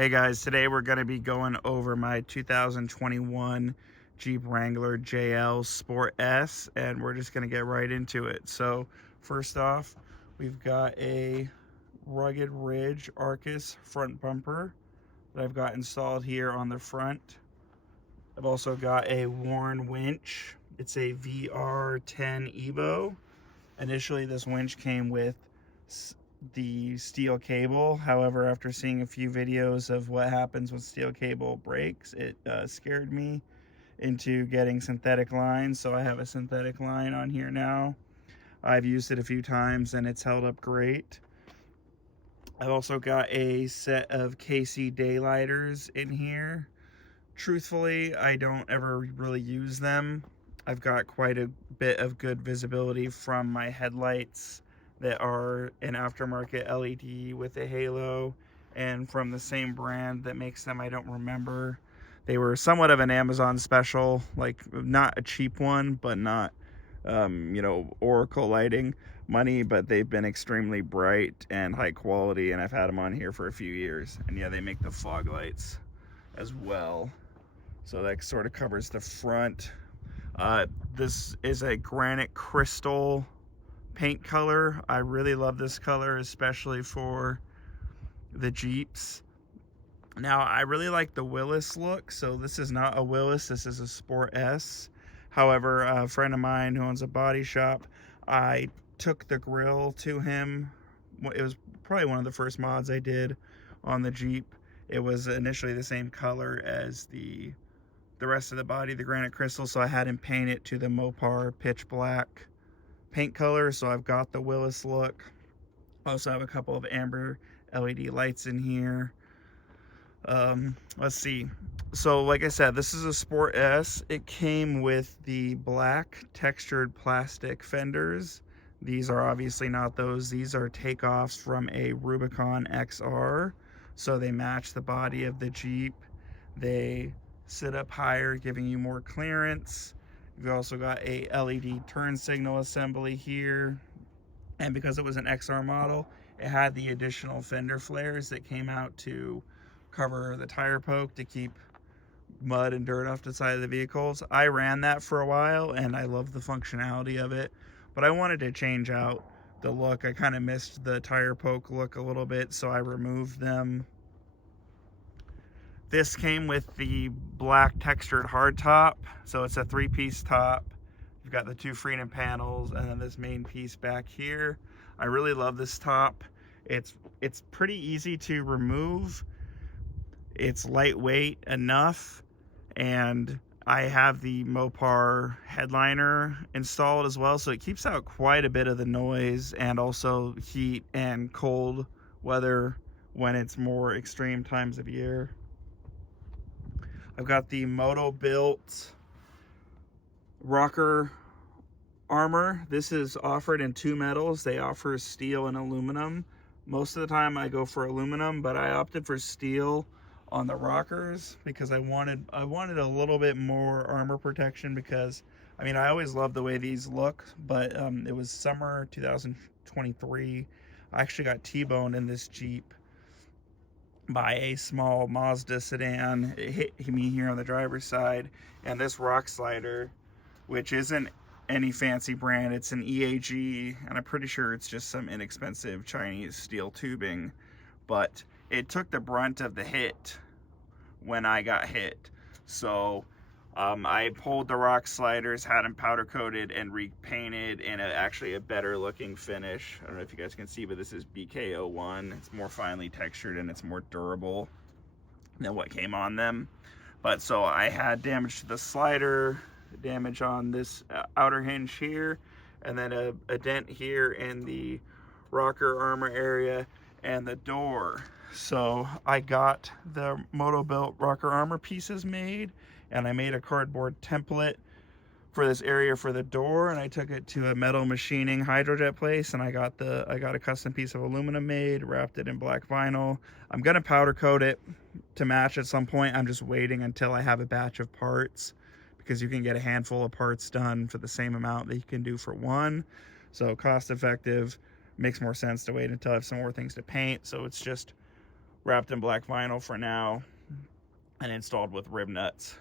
Hey guys, today we're going to be going over my 2021 Jeep Wrangler JL Sport S, and we're just going to get right into it. So first off, we've got a Rugged Ridge Arcus front bumper that I've got installed here on the front. I've also got a Warn winch. It's a VR10 Evo. Initially this winch came with the steel cable. However, after seeing a few videos of what happens when steel cable breaks, it scared me into getting synthetic lines. So I have a synthetic line on here now. I've used it a few times and it's held up great. I've also got a set of KC daylighters in here. Truthfully, I don't ever really use them. I've got quite a bit of good visibility from my headlights that are an aftermarket LED with a halo, and from the same brand that makes them, I don't remember. They were somewhat of an Amazon special, like not a cheap one, but not Oracle lighting money, but they've been extremely bright and high quality, and I've had them on here for a few years. And yeah, they make the fog lights as well, so that sort of covers the front. This is a granite crystal paint color. I really love this color, especially for the Jeeps. Now, I really like the Willys look, so this is not a Willys, this is a Sport S. However, a friend of mine who owns a body shop, I took the grill to him. It was probably one of the first mods I did on the Jeep. It was initially the same color as the rest of the body, the granite crystal, so I had him paint it to the Mopar pitch black paint color. So I've got the Willys look. Also have a couple of amber LED lights in here. Let's see. So like I said, this is a Sport S. It came with the black textured plastic fenders. These are obviously not those. These are takeoffs from a Rubicon XR. So they match the body of the Jeep. They sit up higher, giving you more clearance. You've also got a LED turn signal assembly here. And because it was an XR model, it had the additional fender flares that came out to cover the tire poke to keep mud and dirt off the side of the vehicles. I ran that for a while and I love the functionality of it, but I wanted to change out the look. I kind of missed the tire poke look a little bit, so I removed them. This came with the black textured hardtop, so it's a 3-piece top. You've got the 2 Freedom panels and then this main piece back here. I really love this top. It's pretty easy to remove. It's lightweight enough, and I have the Mopar headliner installed as well, so it keeps out quite a bit of the noise and also heat and cold weather when it's more extreme times of year. I've got the Moto built rocker armor. This is offered in 2 metals. They offer steel and aluminum. Most of the time I go for aluminum, but I opted for steel on the rockers because I wanted a little bit more armor protection, because I mean, I always loved the way these look, but it was summer 2023. I actually got T-boned in this Jeep by a small Mazda sedan. It hit me here on the driver's side, and this rock slider, which isn't any fancy brand, it's an EAG, and I'm pretty sure it's just some inexpensive Chinese steel tubing, but it took the brunt of the hit when I got hit. So I pulled the rock sliders, had them powder coated and repainted in actually a better looking finish. I don't know if you guys can see, but this is BK01. It's more finely textured and it's more durable than what came on them. But so I had damage to the slider, damage on this outer hinge here, and then a dent here in the rocker armor area and the door. So I got the Moto built rocker armor pieces made, and I made a cardboard template for this area for the door, and I took it to a metal machining hydrojet place, and I got a custom piece of aluminum made, wrapped it in black vinyl. I'm gonna powder coat it to match at some point. I'm just waiting until I have a batch of parts, because you can get a handful of parts done for the same amount that you can do for one. So cost effective, makes more sense to wait until I have some more things to paint. So it's just wrapped in black vinyl for now and installed with rib nuts.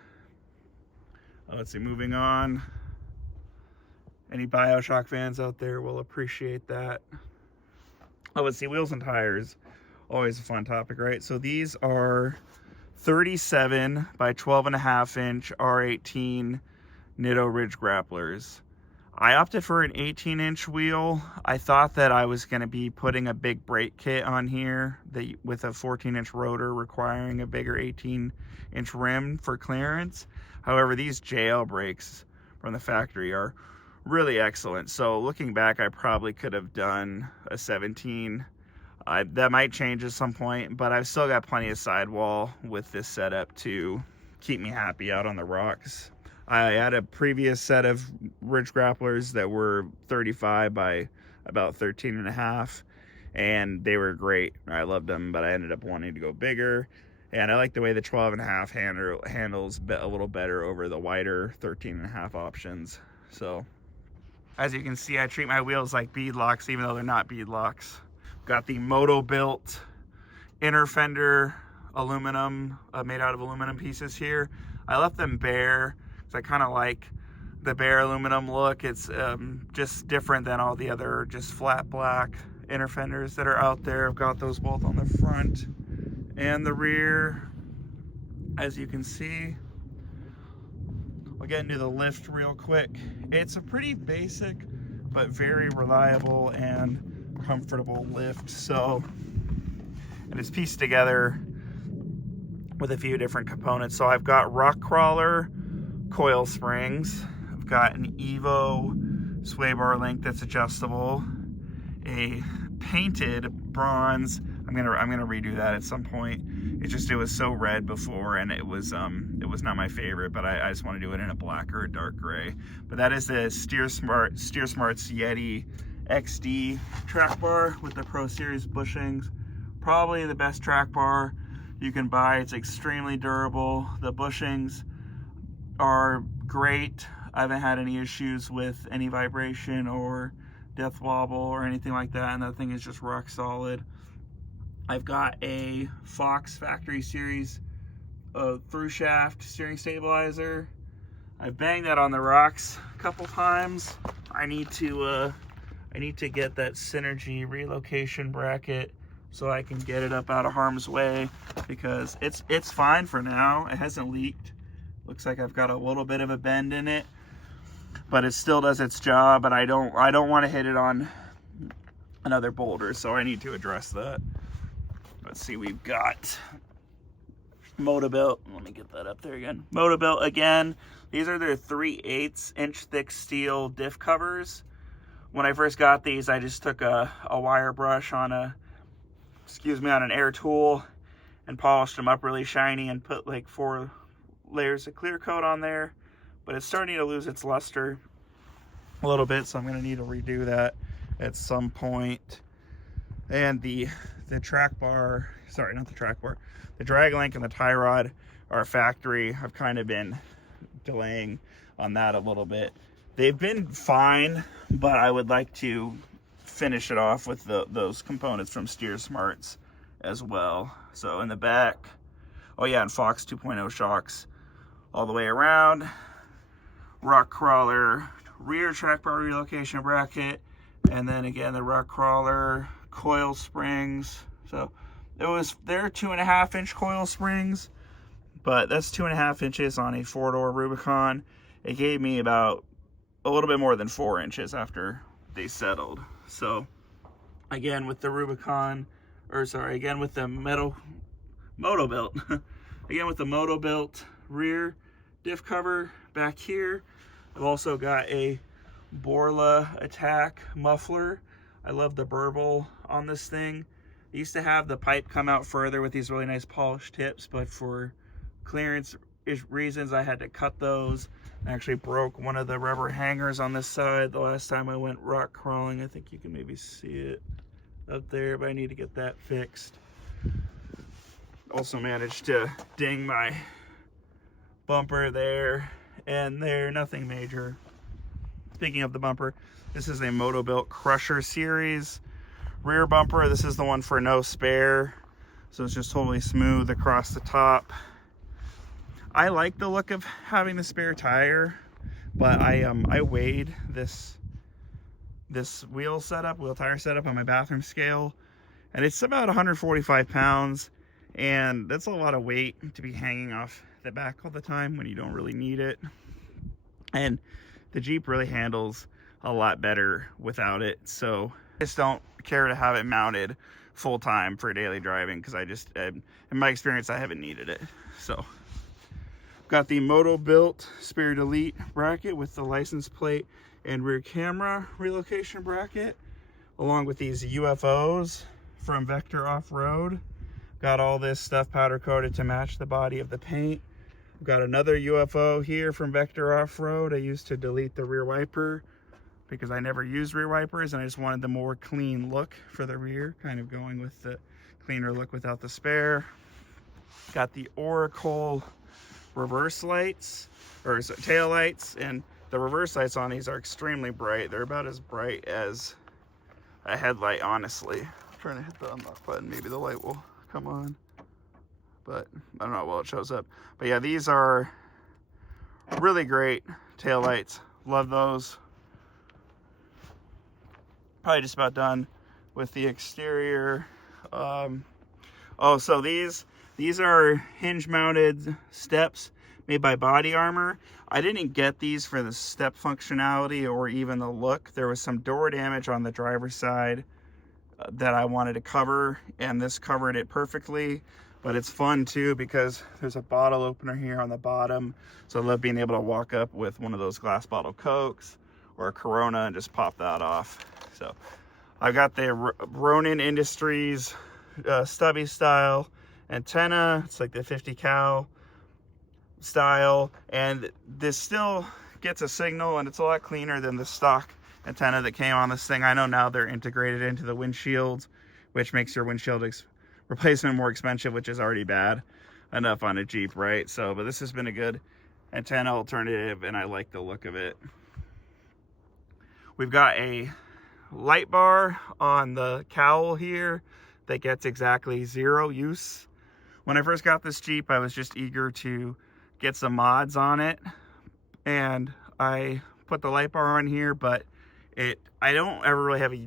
Let's see, moving on. Any BioShock fans out there will appreciate that. Oh, let's see, wheels and tires. Always a fun topic, right? So these are 37 by 12.5 inch R18 Nitto Ridge grapplers. I opted for an 18-inch wheel. I thought that I was going to be putting a big brake kit on here with a 14-inch rotor requiring a bigger 18-inch rim for clearance. However, these JL brakes from the factory are really excellent. So looking back, I probably could have done a 17. That might change at some point, but I've still got plenty of sidewall with this setup to keep me happy out on the rocks. I had a previous set of Ridge grapplers that were 35 by about 13.5, and they were great. I loved them, but I ended up wanting to go bigger, and I like the way the 12.5 handles a little better over the wider 13.5 options. So as you can see, I treat my wheels like bead locks, even though they're not bead locks. Got the Moto-Built inner fender aluminum, made out of aluminum pieces here. I left them bare because I kind of like the bare aluminum look. It's just different than all the other just flat black inner fenders that are out there. I've got those both on the front and the rear, as you can see. I'll get into the lift real quick. It's a pretty basic but very reliable and comfortable lift. So, and it's pieced together with a few different components. So I've got rock crawler coil springs. I've got an Evo sway bar link that's adjustable. A painted bronze. I'm gonna redo that at some point. It was so red before, and it was not my favorite, but I just want to do it in a black or a dark gray. But that is the SteerSmart's Yeti XD track bar with the Pro Series bushings. Probably the best track bar you can buy. It's extremely durable. The bushings are great. I haven't had any issues with any vibration or death wobble or anything like that, and that thing is just rock solid. I've got a Fox Factory Series through shaft steering stabilizer. I've banged that on the rocks a couple times. I need to get that Synergy relocation bracket so I can get it up out of harm's way, because it's fine for now. It hasn't leaked. Looks like I've got a little bit of a bend in it, but it still does its job, and I don't want to hit it on another boulder, so I need to address that. Let's see, we've got Moto-Built. Let me get that up there again. Moto-Built again. These are their 3/8 inch thick steel diff covers. When I first got these, I just took a wire brush on an air tool and polished them up really shiny and put like 4 layers of clear coat on there. But it's starting to lose its luster a little bit, so I'm going to need to redo that at some point. And the track bar, sorry, not the track bar, the drag link and the tie rod are factory. I've kind of been delaying on that a little bit. They've been fine, but I would like to finish it off with those components from SteerSmart's as well. So in the back, oh yeah, and Fox 2.0 shocks all the way around. Rock crawler rear track bar relocation bracket, and then again the rock crawler coil springs. So they're 2.5 inch coil springs, but that's 2.5 inches on a 4-door Rubicon. It gave me about a little bit more than 4 inches after they settled. So again with the Rubicon, again with the Moto-Built again with the Moto-Built rear diff cover back here. I've also got a Borla Attack muffler. I love the burble on this thing. I used to have the pipe come out further with these really nice polished tips, but for clearance reasons I had to cut those. I actually broke one of the rubber hangers on this side the last time I went rock crawling. I think you can maybe see it up there, but I need to get that fixed. Also managed to ding my bumper there and there, nothing major. Speaking of the bumper, this is a Moto-Built Crusher Series rear bumper. This is the one for no spare. So it's just totally smooth across the top. I like the look of having the spare tire, but I weighed this wheel tire setup on my bathroom scale, and it's about 145 pounds, and that's a lot of weight to be hanging off the back all the time when you don't really need it. And the Jeep really handles a lot better without it, so I just don't care to have it mounted full time for daily driving, because in my experience, I haven't needed it. So got the Moto Built Spare Delete bracket with the license plate and rear camera relocation bracket, along with these UFOs from Vector Off-Road. Got all this stuff powder coated to match the body of the paint. We've got another UFO here from Vector Off-Road. I used to delete the rear wiper because I never used rear wipers, and I just wanted the more clean look for the rear, kind of going with the cleaner look without the spare. Got the Oracle reverse lights, or tail lights, and the reverse lights on these are extremely bright. They're about as bright as a headlight, honestly. I'm trying to hit the unlock button, maybe the light will come on, but I don't know how well it shows up. But yeah, these are really great tail lights. Love those. Probably just about done with the exterior. Oh, so these are hinge mounted steps made by Body Armor. I didn't get these for the step functionality or even the look. There was some door damage on the driver's side that I wanted to cover, and this covered it perfectly. But it's fun too because there's a bottle opener here on the bottom, so I love being able to walk up with one of those glass bottle Cokes or a Corona and just pop that off. So I got the Ronin Industries stubby style antenna. It's like the 50 cal style, and this still gets a signal, and it's a lot cleaner than the stock antenna that came on this thing. I know now they're integrated into the windshield, which makes your windshield replacement more expensive, which is already bad enough on a Jeep, right? So, but this has been a good antenna alternative, and I like the look of it. We've got a light bar on the cowl here that gets exactly 0 use. When I first got this Jeep, I was just eager to get some mods on it, and I put the light bar on here, but I don't ever really have a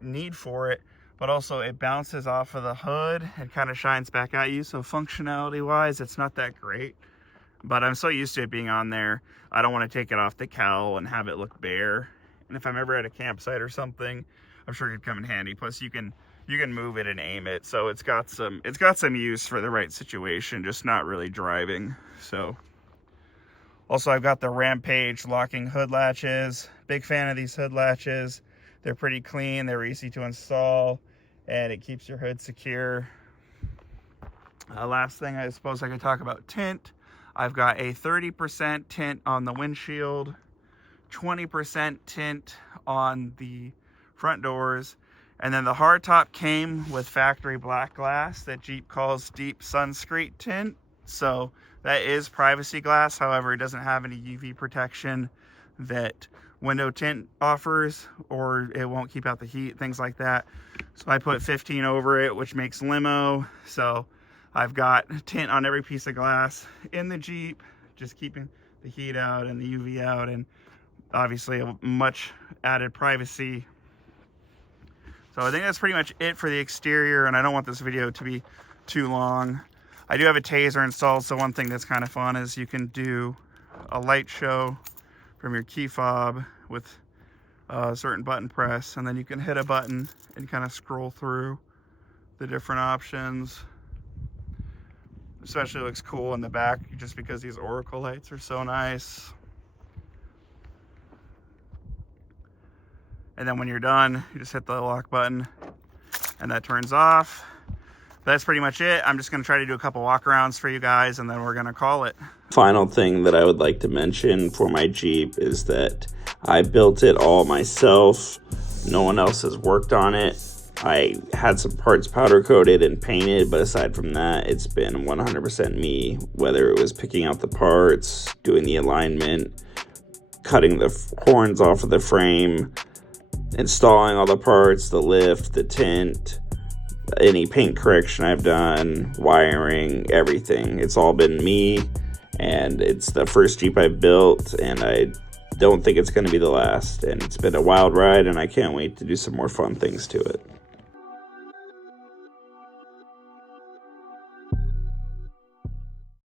need for it, but also it bounces off of the hood and kind of shines back at you, so functionality wise it's not that great, but I'm so used to it being on there, I don't want to take it off the cowl and have it look bare. And if I'm ever at a campsite or something, I'm sure it could come in handy. Plus you can move it and aim it, so it's got some use for the right situation, just not really driving. So also I've got the Rampage locking hood latches. Big fan of these hood latches. They're pretty clean, they're easy to install, and it keeps your hood secure. Last thing I suppose I could talk about tint. I've got a 30% tint on the windshield, 20% tint on the front doors, and then the hardtop came with factory black glass that Jeep calls deep sunscreen tint. So that is privacy glass, however it doesn't have any UV protection that window tint offers, or it won't keep out the heat, things like that. So I put 15 over it, which makes limo. So I've got tint on every piece of glass in the Jeep, just keeping the heat out and the UV out, and obviously a much added privacy. So I think that's pretty much it for the exterior, and I don't want this video to be too long. I do have a taser installed, so one thing that's kind of fun is you can do a light show from your key fob with a certain button press, and then you can hit a button and kind of scroll through the different options. Especially looks cool in the back just because these Oracle lights are so nice. And then when you're done, you just hit the lock button and that turns off. That's pretty much it. I'm just gonna try to do a couple walkarounds for you guys, and then we're gonna call it. Final thing that I would like to mention for my Jeep is that I built it all myself. No one else has worked on it. I had some parts powder coated and painted, but aside from that, it's been 100% me, whether it was picking out the parts, doing the alignment, cutting the horns off of the frame, installing all the parts, the lift, the tint, any paint correction I've done, wiring, everything. It's all been me, and it's the first Jeep I've built, and I don't think it's going to be the last. And it's been a wild ride, and I can't wait to do some more fun things to it.